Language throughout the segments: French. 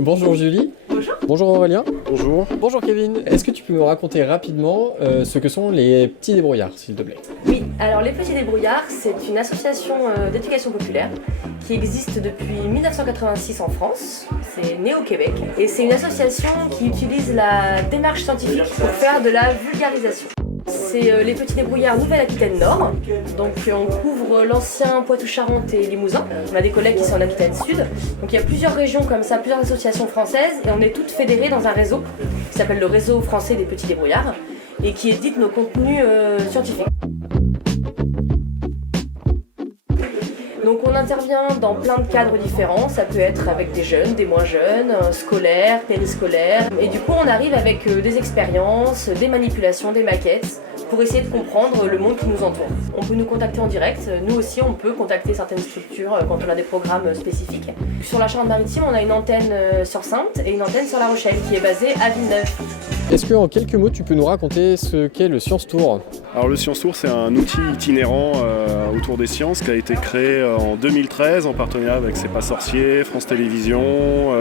Bonjour Julie. Bonjour. Bonjour Aurélien. Bonjour. Bonjour Kevin. Est-ce que tu peux me raconter rapidement ce que sont les petits débrouillards, s'il te plaît? Oui, alors les Petits Débrouillards, c'est une association d'éducation populaire qui existe depuis 1986 en France. C'est né au Québec. Et c'est une association qui utilise la démarche scientifique pour faire de la vulgarisation. C'est les Petits Débrouillards Nouvelle-Aquitaine Nord. Donc on couvre l'ancien Poitou-Charentes et Limousin. On a des collègues qui sont en Aquitaine Sud. Donc il y a plusieurs régions comme ça, plusieurs associations françaises et on est toutes fédérées dans un réseau qui s'appelle le Réseau français des Petits Débrouillards et qui édite nos contenus scientifiques. Donc on intervient dans plein de cadres différents, ça peut être avec des jeunes, des moins jeunes, scolaires, périscolaires. Et du coup on arrive avec des expériences, des manipulations, des maquettes pour essayer de comprendre le monde qui nous entoure. On peut nous contacter en direct, nous aussi on peut contacter certaines structures quand on a des programmes spécifiques. Sur la Charente-Maritime on a une antenne sur Saintes et une antenne sur La Rochelle qui est basée à Villeneuve. Est-ce que en quelques mots tu peux nous raconter ce qu'est le Science Tour? Alors le Science Tour, c'est un outil itinérant autour des sciences qui a été créé en 2013 en partenariat avec C'est pas sorcier, France Télévisions,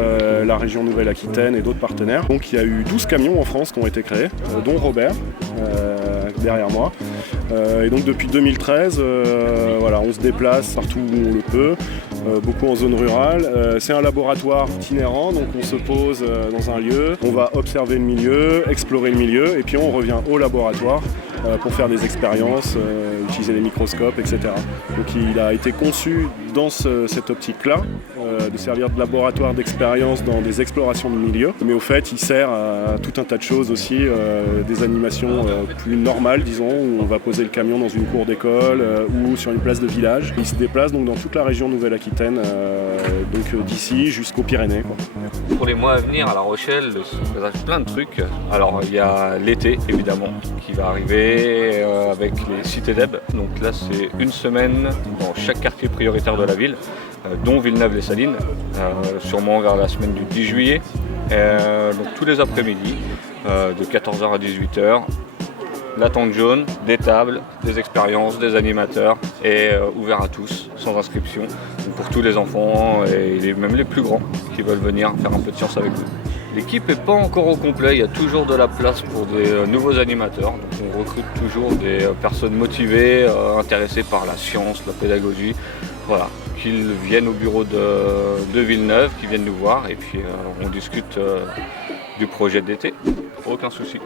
la région Nouvelle-Aquitaine et d'autres partenaires. Donc il y a eu 12 camions en France qui ont été créés, dont Robert derrière moi. Et donc depuis 2013, voilà, on se déplace partout où on le peut, beaucoup en zone rurale. C'est un laboratoire itinérant, donc on se pose dans un lieu, on va observer le milieu, explorer le milieu, et puis on revient au laboratoire pour faire des expériences, utiliser les microscopes, etc. Donc il a été conçu dans cette optique-là, de servir de laboratoire d'expérience dans des explorations de milieu. Mais au fait, il sert à tout un tas de choses aussi, des animations plus normales, disons, où on va poser le camion dans une cour d'école ou sur une place de village. Il se déplace donc dans toute la région Nouvelle-Aquitaine, donc d'ici jusqu'aux Pyrénées, quoi. Pour les mois à venir à La Rochelle, il se passe plein de trucs. Alors il y a l'été évidemment qui va arriver avec les cités d'Eb. Donc là c'est une semaine dans chaque quartier prioritaire de la ville, dont Villeneuve-les-Salines, sûrement vers la semaine du 10 juillet. Donc tous les après-midi, de 14h à 18h. La tente jaune, des tables, des expériences, des animateurs et ouvert à tous, sans inscription, donc pour tous les enfants et même les plus grands qui veulent venir faire un peu de science avec nous. L'équipe n'est pas encore au complet, il y a toujours de la place pour des nouveaux animateurs, donc on recrute toujours des personnes motivées, intéressées par la science, la pédagogie, voilà, qu'ils viennent au bureau de Villeneuve, qu'ils viennent nous voir et puis on discute du projet d'été, aucun souci.